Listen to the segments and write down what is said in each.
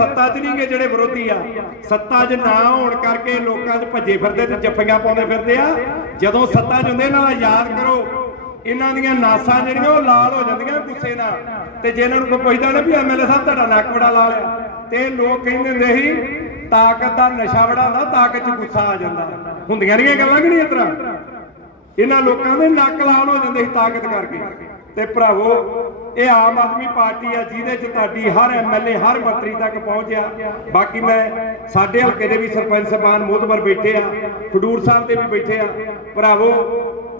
ਸੱਤਾ 'ਚ ਨਹੀਂ ਜਿਹੜੇ ਵਿਰੋਧੀ ਆ। ਸੱਤਾ 'ਚ ਨਾ ਹੋਣ ਕਰਕੇ ਲੋਕਾਂ 'ਚ ਭੱਜੇ ਫਿਰਦੇ ਤੇ ਜੱਫੀਆਂ ਪਾਉਂਦੇ ਫਿਰਦੇ ਆ। ਜਦੋਂ ਸੱਤਾ 'ਚ ਹੁੰਦੇ ਇਹਨਾਂ ਦਾ ਯਾਦ ਕਰੋ, ਇਹਨਾਂ ਦੀਆਂ ਨਾਸਾਂ ਜਿਹੜੀਆਂ ਉਹ ਲਾਲ ਹੋ ਜਾਂਦੀਆਂ ਗੁੱਸੇ ਨਾਲ। ਤੇ ਜੇ ਇਹਨਾਂ ਨੂੰ ਕੋਈ ਪੁੱਛਦਾ ਨਾ ਵੀ ਐਮਐਲਏ ਸਾਹਿਬ ਤੁਹਾਡਾ ਨੱਕ ਬੜਾ ਲਾਲ ਆ, ਤੇ ਲੋਕ ਕਹਿੰਦੇ ਹੁੰਦੇ ਸੀ, ਤਾਕਤ ਦਾ ਨਸ਼ਾ ਬੜਾ ਹੁੰਦਾ ਤਾਕਤ 'ਚ ਗੁੱਸਾ ਆ ਜਾਂਦਾ। ਹੁੰਦੀਆਂ ਰਹੀਆਂ ਗੱਲਾਂ ਕਿ ਨਹੀਂ ਇਸ ਤਰ੍ਹਾਂ? ਇਹਨਾਂ ਲੋਕਾਂ ਦੇ ਨੱਕ ਲਾਲ ਹੋ ਜਾਂਦੇ ਸੀ ਤਾਕਤ ਕਰਕੇ। ਤੇ ਭਰਾਵੋ, ਇਹ ਆਮ ਆਦਮੀ ਪਾਰਟੀ ਆ, ਜਿਹਦੇ 'ਚ ਤੁਹਾਡੀ ਹਰ ਐਮਐਲਏ ਹਰ ਮੰਤਰੀ ਤੱਕ ਪਹੁੰਚਿਆ ਬਾਕੀ ਮੈਂ ਸਾਡੇ ਹਲਕੇ ਦੇ ਵੀ ਸਰਪੰਚ ਸਾਹਿਬਾਨ ਮੋਹਤਬਰ ਬੈਠੇ ਆ, ਖਡੂਰ ਸਾਹਿਬ ਦੇ ਵੀ ਬੈਠੇ ਆ। ਭਰਾਵੋ,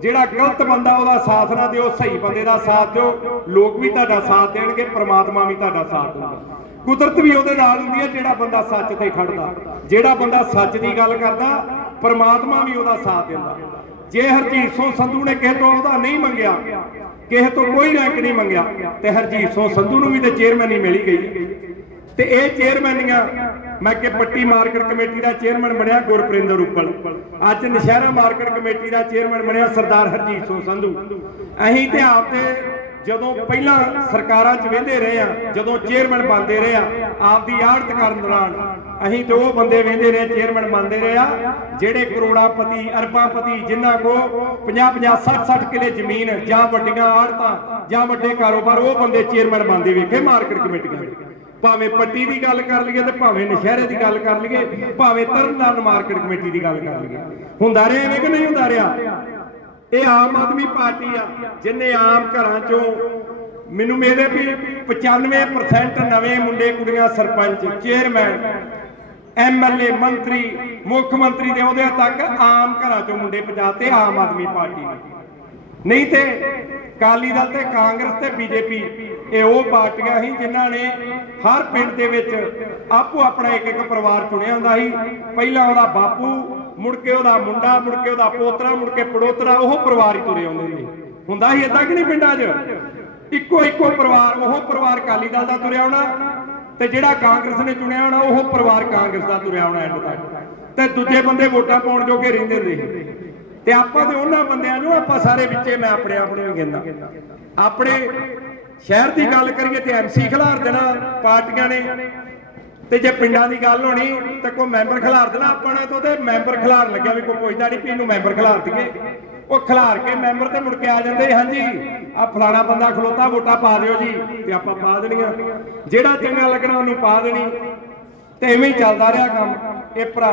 ਜਿਹੜਾ ਗਲਤ ਬੰਦਾ ਉਹਦਾ ਸਾਥ ਨਾ ਦਿਓ, ਸਹੀ ਬੰਦੇ ਦਾ ਸਾਥ ਦਿਓ। ਲੋਕ ਵੀ ਤੁਹਾਡਾ ਸਾਥ ਦੇਣਗੇ, ਪ੍ਰਮਾਤਮਾ ਵੀ ਤੁਹਾਡਾ ਸਾਥ ਦੇਊਗਾ। ਕੁਦਰਤ ਵੀ ਉਹਦੇ ਨਾਲ ਹੁੰਦੀ ਹੈ ਜਿਹੜਾ ਬੰਦਾ ਸੱਚ ਤੇ ਖੜਦਾ। ਜਿਹੜਾ ਬੰਦਾ ਸੱਚ ਦੀ ਗੱਲ ਕਰਦਾ, ਪਰਮਾਤਮਾ ਵੀ ਉਹਦਾ ਸਾਥ ਦਿੰਦਾ। ਜੇ ਹਰਜੀਤ ਸਿੰਘ ਸੰਧੂ ਨੇ ਕਿਸੇ ਤੋਂ ਉਹਦਾ ਨਹੀਂ ਮੰਗਿਆ, ਕਿਸੇ ਤੋਂ ਕੋਈ ਰੈਂਕ ਨਹੀਂ ਮੰਗਿਆ, ਤੇ ਹਰਜੀਤ ਸਿੰਘ ਸੰਧੂ ਨੂੰ ਵੀ ਤੇ ਚੇਅਰਮੈਨ ਹੀ ਮਿਲੀ ਗਈ। ਤੇ ਇਹ ਚੇਅਰਮੈਨੀਆਂ ਮੈਂ ਕਿ ਪੱਟੀ ਮਾਰਕੀਟ ਕਮੇਟੀ ਦਾ ਚੇਅਰਮੈਨ ਬਣਿਆ ਗੁਰਪ੍ਰਿੰਦਰ ਉਪਲ। ਅੱਜ ਨਸ਼ਹਿਰਾ ਮਾਰਕੀਟ ਕਮੇਟੀ ਦਾ ਚੇਅਰਮੈਨ ਬਣਿਆ ਸਰਦਾਰ ਹਰਜੀਤ ਸਿੰਘ ਸੰਧੂ। ਅਸੀਂ ਤੇ ਆਪ ਤੇ ਜਦੋਂ ਪਹਿਲਾਂ ਸਰਕਾਰਾਂ 'ਚ ਵਹਿੰਦੇ ਰਹੇ ਆ, ਜਦੋਂ ਚੇਅਰਮੈਨ ਬਣਦੇ ਰਹੇ ਆ, ਆਪਦੀ ਆੜਤ ਕਰਨ ਦੌਰਾਨ ਅਸੀਂ ਤੇ ਉਹ ਬੰਦੇ ਵਹਿੰਦੇ ਰਹੇ ਚੇਅਰਮੈਨ ਬਣਦੇ ਰਹੇ ਆ, ਜਿਹੜੇ ਕਰੋੜਾਪਤੀ, ਅਰਬਾਂਪਤੀ ਜਿਨ੍ਹਾਂ ਕੋ 50 50 60 60 ਕਿਲੇ ਜ਼ਮੀਨ ਜਾਂ ਵੱਡੀਆਂ ਆੜਤਾਂ ਜਾਂ ਵੱਡੇ ਕਾਰੋਬਾਰ, ਉਹ ਬੰਦੇ ਚੇਅਰਮੈਨ ਬਣਦੇ ਵੇਖੇ ਮਾਰਕੀਟ ਕਮੇਟੀਆਂ ਭਾਵੇਂ ਪੱਟੀ ਦੀ ਗੱਲ ਕਰ ਲਈਏ ਤੇ ਭਾਵੇਂ ਨਸ਼ਹਿਰੇ ਦੀ ਗੱਲ ਕਰ ਲਈਏ, ਭਾਵੇਂ ਤਰਨਤਾਰਨ ਮਾਰਕੀਟ ਕਮੇਟੀ ਦੀ ਗੱਲ ਕਰ ਲਈਏ। ਹੁੰਦਾ ਰਿਹਾ ਐਵੇਂ ਕਿ ਨਹੀਂ ਹੁੰਦਾ ਰਿਹਾ? ਇਹ ਆਮ ਆਦਮੀ ਪਾਰਟੀ ਆ, ਜਿਨੇ ਆਮ ਘਰਾਂ ਚੋਂ ਮੈਨੂੰ ਮੇਰੇ ਵੀ 95% ਨਵੇਂ ਮੁੰਡੇ ਕੁੜੀਆਂ ਸਰਪੰਚ ਚੇਅਰਮੈਨ ਐਮਐਲਏ ਮੰਤਰੀ, ਮੁੱਖ ਮੰਤਰੀ ਦੇ ਅਹੁਦੇ ਤੱਕ ਆਮ ਘਰਾਂ ਚੋਂ ਮੁੰਡੇ ਪਹੁੰਚਾਤੇ ਆਮ ਆਦਮੀ ਪਾਰਟੀ ਨੇ। ਨਹੀਂ ਤੇ ਕਾਲੀ ਦਲ ਤੇ ਕਾਂਗਰਸ ਤੇ ਬੀਜੇਪੀ, ਇਹ ਉਹ ਪਾਰਟੀਆਂ ਸੀ ਜਿਨ੍ਹਾਂ ਨੇ ਹਰ ਪਿੰਡ ਦੇ ਵਿੱਚ ਆਪੋ ਆਪਣਾ ਇੱਕ ਇੱਕ ਪਰਿਵਾਰ ਚੁਣਿਆ ਹੁੰਦਾ ਸੀ। ਪਹਿਲਾਂ ਉਹਦਾ ਬਾਪੂ ਮੁੜ ਕੇ ਉਹਦਾ ਮੁੰਡਾ, ਮੁੜ ਕੇ ਉਹਦਾ ਪੋਤਰਾ, ਮੁੜ ਕੇ ਪੜੋਤਰਾ, ਉਹ ਪਰਿਵਾਰ ਹੀ ਤੁਰੇ ਆਉਂਦੇ ਹੁੰਦੇ ਹੁੰਦਾ ਸੀ ਇਦਾਂ ਕਿ ਨਹੀਂ ਪਿੰਡਾਂ 'ਚ? ਇੱਕੋ ਇੱਕੋ ਪਰਿਵਾਰ, ਉਹ ਪਰਿਵਾਰ ਕਾਲੀ ਦਲ ਦਾ ਤੁਰਿਆ ਆਉਣਾ ਤੇ ਜਿਹੜਾ ਕਾਂਗਰਸ ਨੇ ਚੁਣਿਆ ਹੋਣਾ ਉਹ ਪਰਿਵਾਰ ਕਾਂਗਰਸ ਦਾ ਤੁਰਿਆ ਆਉਣਾ ਐਂਡ ਤੱਕ। ਤੇ ਦੂਜੇ ਬੰਦੇ ਵੋਟਾਂ ਪਾਉਣ ਜੋਗੇ ਰਹਿੰਦੇ ਹੁੰਦੇ ਤੇ ਆਪਾਂ ਤੇ ਉਹਨਾਂ ਬੰਦਿਆਂ ਨੂੰ ਆਪਾਂ ਸਾਰੇ ਵਿੱਚੇ ਮੈਂ ਆਪਣੇ ਆਪ ਨੂੰ ਵੀ ਕਹਿੰਦਾ। ਆਪਣੇ ਸ਼ਹਿਰ ਦੀ ਗੱਲ ਕਰੀਏ ਤੇ ਐਮਸੀ ਖਿਲਾਰ ਦੇਣਾ ਪਾਰਟੀਆਂ ਨੇ। ਤੇ ਜੇ ਪਿੰਡਾਂ ਦੀ ਗੱਲ ਹੋਣੀ, ਤਾਂ ਕੋਈ ਮੈਂਬਰ ਖਿਲਾਰ ਦੇਣਾ ਆਪਾਂ ਨੇ, ਤੋਂ ਤੇ ਮੈਂਬਰ ਖਿਲਾਰ ਲੱਗਿਆ ਵੀ ਕੋਈ ਪੁੱਛਦਾ ਨਹੀਂ ਵੀ ਇਹਨੂੰ ਮੈਂਬਰ ਖਿਲਾਰ ਦਈਏ। ਉਹ ਖਿਲਾਰ ਕੇ ਮੈਂਬਰ ਤੇ ਮੁੜ ਕੇ ਆ ਜਾਂਦੇ ਹਾਂਜੀ ਆ ਫਲਾਣਾ ਬੰਦਾ ਖਲੋਤਾ, ਵੋਟਾਂ ਪਾ ਦਿਓ ਜੀ, ਤੇ ਆਪਾਂ ਪਾ ਦੇਣੀਆਂ। ਜਿਹੜਾ ਚੰਗਾ ਲੱਗਣਾ ਉਹਨੂੰ ਪਾ ਦੇਣੀ, ਤੇ ਐਵੇਂ ਹੀ ਚੱਲਦਾ ਰਿਹਾ ਕੰਮ। ਇਹ ਭਰਾ